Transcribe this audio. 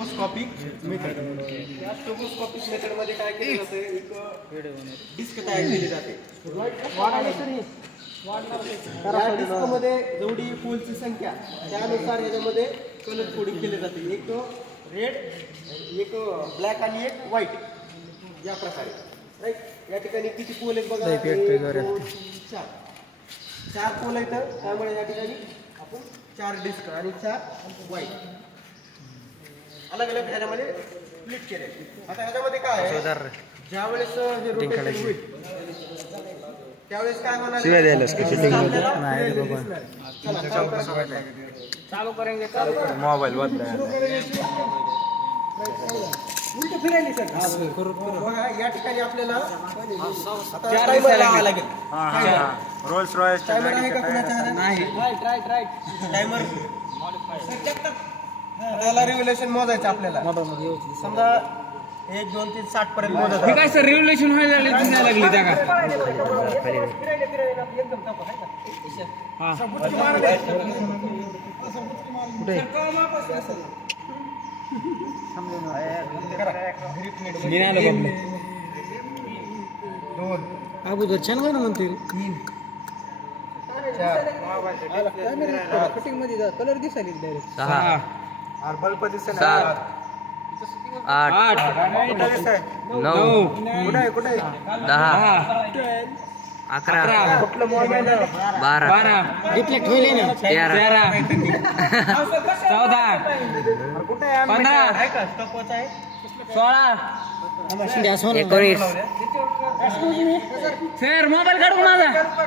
स्टोमोस्कोपिक method. त्या स्टोमोस्कोपिक मेथडमध्ये काय केलं जातं, एक डिस्क तयार केली जाते. या डिस्कमध्ये जेवढी पोलची संख्या त्यानुसार याच्यामध्ये कलर कोडिंग केले जाते. एक रेड, एक ब्लॅक आणि एक व्हाईट, या प्रकारे. राईट. या ठिकाणी किती पोल आहेत बघा, 1 2 3 4 4 पोल आहेत. त्यामुळे या ठिकाणी आपण 4 डिस्क आणि 4 व्हाईट अलग अलग ह्याच्यामध्ये स्प्लिट केले. आता ह्याच्यामध्ये काय आहे, ज्यावेळेस हे रोटेशन होईल त्यावेळेस काय होणार, चालू करेंगे मोबाईल उलट फिरायली सर. बघा या ठिकाणी आपल्याला आता टायमर लावावा लागेल. रोल्स रॉयस टायमर आहे का कुणाचा? नाही. Right timer. त्याला रिव्होल्यूशन मोजायचं आपल्याला. समजा 1 2 3 60 पर्यंत मोजायचं. हे काय सर रिव्होल्यूशन व्हायला लागली त्या का? एकदम टाकू आहे का? हां. अगोदर छान ना म्हणते 3 4 कटिंग मध्ये कलर दिसायला डायरेक्ट 6 बल्ब दिसत 7 8 9 कुठे 10 11 कुठलं मोबाईल 12 रिफ्लेक्ट होईल ना 13 14 कुठे आहे 15 आहे का स्टॉपवॉच आहे 16 19 सर मोबाईल काढून माझा